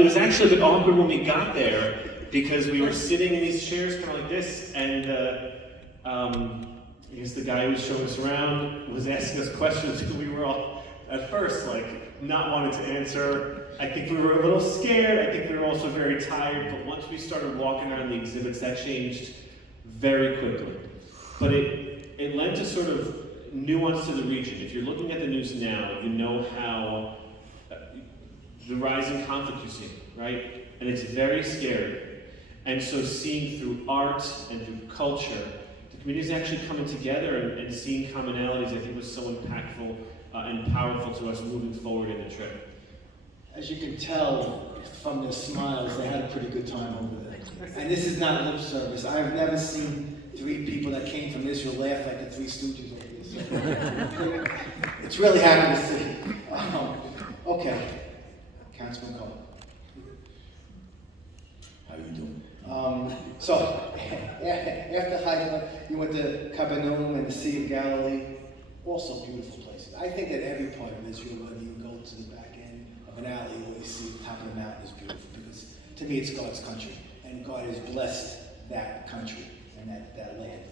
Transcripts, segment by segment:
It was actually a bit awkward when we got there because we were sitting in these chairs kind of like this, and I guess the guy who was showing us around was asking us questions and we were all, at first, like, not wanting to answer. I think we were a little scared. I think we were also very tired, but once we started walking around the exhibits, that changed very quickly. But it lent a sort of nuance to the region. If you're looking at the news now, you know how the rising conflict you see, right? And it's very scary. And so seeing through art and through culture, the community is actually coming together and seeing commonalities, I think, was so impactful and powerful to us moving forward in the trip. As you can tell from their smiles, they had a pretty good time over there. And this is not lip service. I've never seen three people that came from Israel laugh like the Three Stooges over here. So it's really happy to see. Okay, Councilman Cole. How you doing? So, after Haifa, you went to Capernaum and the Sea of Galilee. Also beautiful places. I think that every part of Israel, whether you go to the back end of an alley or you see the top of the mountain, is beautiful, because to me it's God's country, and God has blessed that country and that land.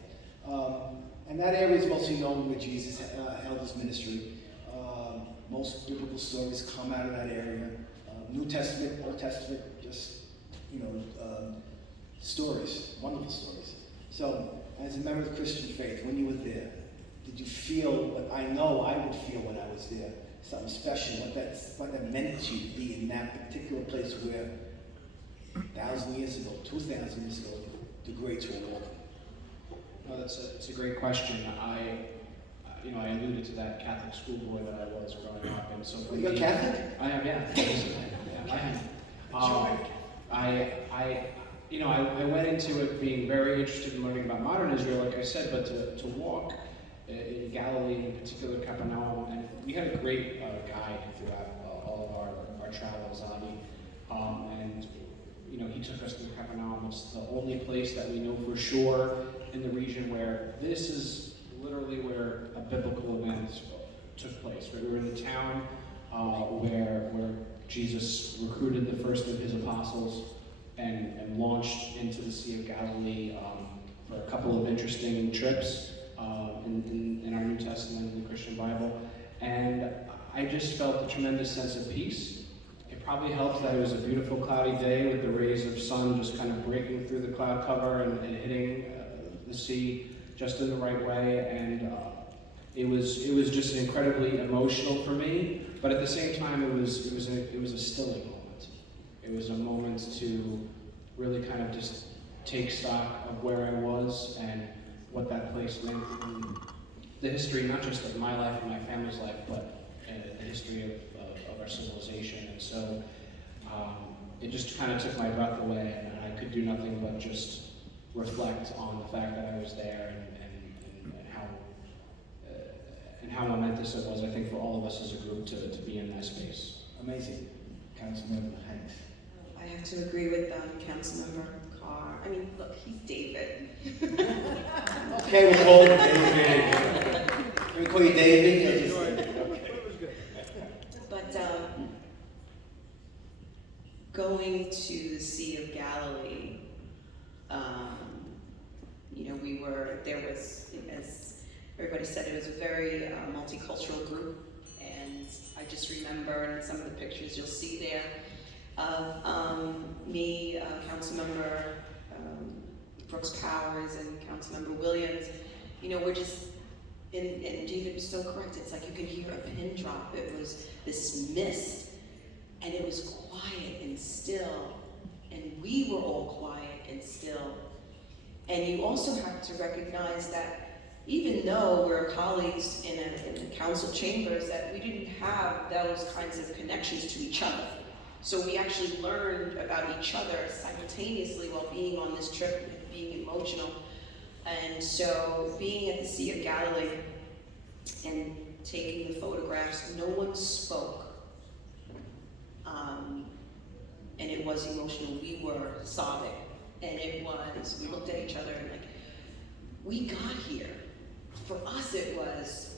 And that area is mostly known where Jesus held his ministry. Most biblical stories come out of that area. New Testament, Old Testament, just, stories, wonderful stories. So, as a member of the Christian faith, when you were there, did you feel what I know I would feel when I was there? Something special, what that meant to you to be in that particular place where 1,000 years ago, 2,000 years ago, the greats were walking? No, it's a great question. I alluded to that Catholic schoolboy that I was growing up, and so You're Catholic? I am, yeah. I went into it being very interested in learning about modern Israel, like I said, but to walk in Galilee, in particular Capernaum, and we had a great guide throughout all of our travels, Avi, and he took us through Capernaum. It's the only place that we know for sure in the region where this is literally where a biblical event took place. Right? We were in the town where Jesus recruited the first of his apostles and launched into the Sea of Galilee for a couple of interesting trips in our New Testament, in the Christian Bible. And I just felt a tremendous sense of peace. It probably helped that it was a beautiful cloudy day with the rays of sun just kind of breaking through the cloud cover and hitting the sea just in the right way. And it was just incredibly emotional for me. But at the same time, it was a stilling moment. It was a moment to really kind of just take stock of where I was and what that place meant in the history, not just of my life and my family's life, but the history of our civilization. And so it just kind of took my breath away, and I could do nothing but just reflect on the fact that I was there and how momentous it was, I think, for all of us as a group to be in that space. Amazing. Councilmember Hanks. I have to agree with Councilmember Carr. I mean, look, he's David. Okay, we'll call him David. Can we call you David? But going to the Sea of Galilee, as everybody said, it was a very multicultural group, and I just remember in some of the pictures you'll see there of me, Councilmember Brooks Powers, and Councilmember Williams. We're just, and David was so correct, it's like you can hear a pin drop. It was this mist, and it was quiet and still, and we were all quiet and still. And you also have to recognize that even though we're colleagues in the council chambers, that we didn't have those kinds of connections to each other. So we actually learned about each other simultaneously while being on this trip and being emotional. And so being at the Sea of Galilee and taking the photographs, no one spoke. And it was emotional. We were sobbing. And we looked at each other and we got here. For us, it was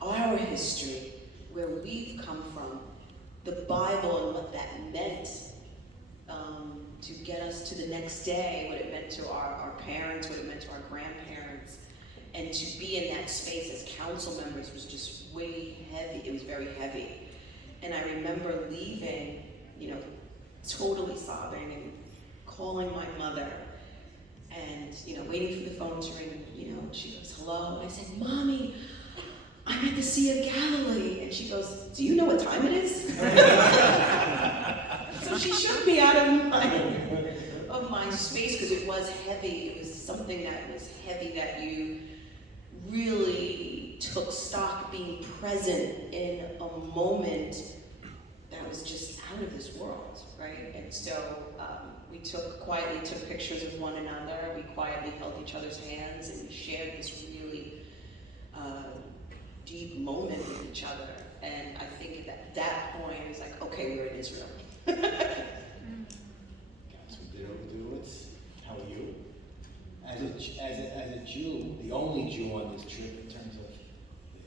our history, where we've come from, the Bible and what that meant, get us to the next day, what it meant to our parents, what it meant to our grandparents. And to be in that space as council members was just way heavy. It was very heavy. And I remember leaving, you know, totally sobbing and calling my mother and, you know, waiting for the phone to ring. You know, she goes, hello? And I said, Mommy, I'm at the Sea of Galilee. And she goes, do you know what time it is? So she shook me out of my space because it was heavy. It was something that was heavy that you really took stock, being present in a moment that was just out of this world, right? And so we quietly took pictures of one another. We quietly held each other's hands, and we shared this really deep moment with each other. And I think at that point, it was like, okay, we're in Israel. Councilman Derowitz, how are you? As a Jew, the only Jew on this trip in terms of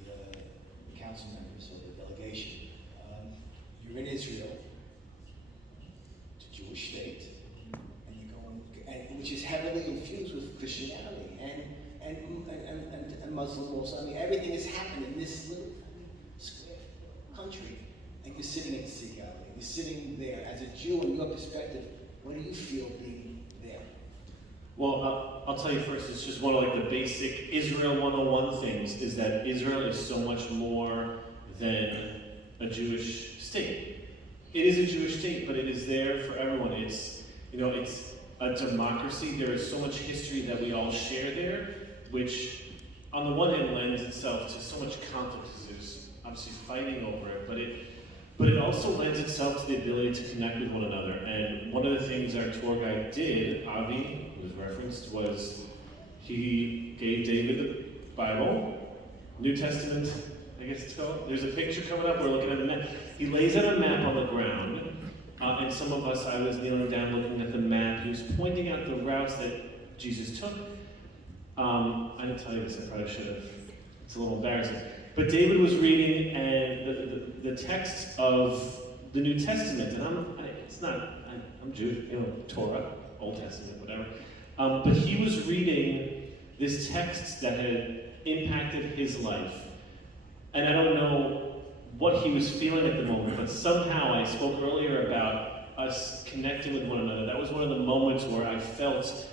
the council members or the delegation, you're in Israel, it's a Jewish state, and you're going, which is heavily infused with Christianity and Muslim also. I mean, everything has happened in this little square country, and you're sitting at the Sea of Galilee. You're sitting there as a Jew, in your perspective. What do you feel being there? Well, I'll tell you first, it's just one of like the basic Israel 101 things, is that Israel is so much more than a Jewish state. It is a Jewish state, but it is there for everyone. It's, you know, it's a democracy. There is so much history that we all share there, which on the one hand lends itself to so much conflict, because there's obviously fighting over it, but it also lends itself to the ability to connect with one another. And one of the things our tour guide did, Avi, who was referenced, was he gave David the Bible, New Testament, I guess it's called. There's a picture coming up, we're looking at a map. He lays out a map on the ground, and some of us, I was kneeling down looking at the map. He was pointing out the routes that Jesus took. I didn't tell you this, I probably should have. It's a little embarrassing. But David was reading and the text of the New Testament, and I'm Jewish, you know, Torah, Old Testament, whatever. But he was reading this text that had impacted his life. And I don't know what he was feeling at the moment, but somehow I spoke earlier about us connecting with one another. That was one of the moments where I felt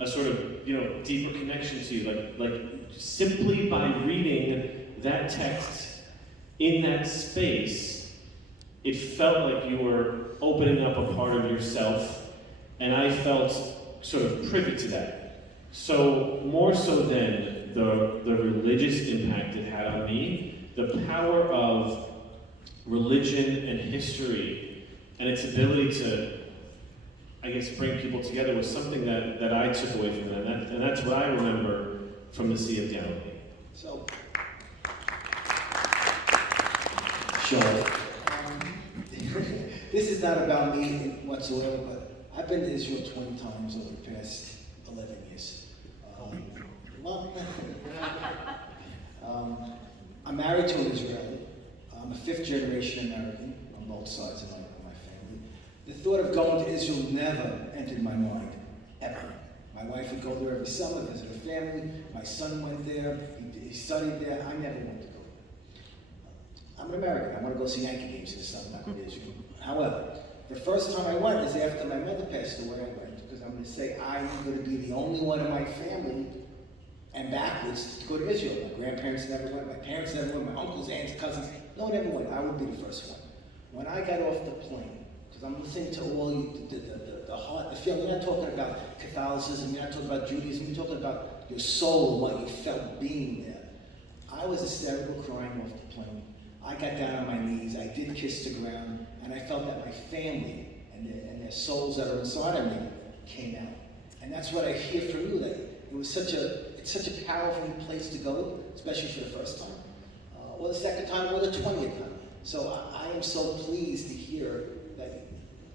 a sort of, you know, deeper connection to you, like simply by reading that text in that space, it felt like you were opening up a part of yourself, and I felt sort of privy to that. So more so than the religious impact it had on me, the power of religion and history and its ability to, I guess, bring people together was something that I took away from that, and that's what I remember from the Sea of Galilee. So, sure. This is not about me whatsoever, but I've been to Israel 20 times over the past 11 years. I'm married to an Israeli. I'm a fifth-generation American on both sides of my family. The thought of going to Israel never entered my mind, ever. My wife would go there every summer, visit her family. My son went there. He studied there. I never went to go there. I'm an American. I want to go see Yankee games in the summer, not go to Israel. However, the first time I went is after my mother passed away. I went because I'm going to say I'm going to be the only one in my family and backwards to go to Israel. My grandparents never went. My parents never went. My uncles, aunts, cousins, no one ever went. I would be the first one. When I got off the plane, because I'm listening to all the heart, the feeling. You're not talking about Catholicism. You're not talking about Judaism. You're talking about your soul and what you felt being there. I was hysterical, crying off the plane. I got down on my knees. I did kiss the ground, and I felt that my family and their souls that are inside of me came out. And that's what I hear from you. That it was such a powerful place to go, especially for the first time, or the second time, or the 20th time. So I am so pleased to hear that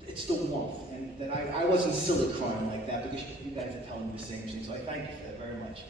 it's the warmth, and that I wasn't silly crying like that, because you guys are telling me the same thing. So I thank you for that very much.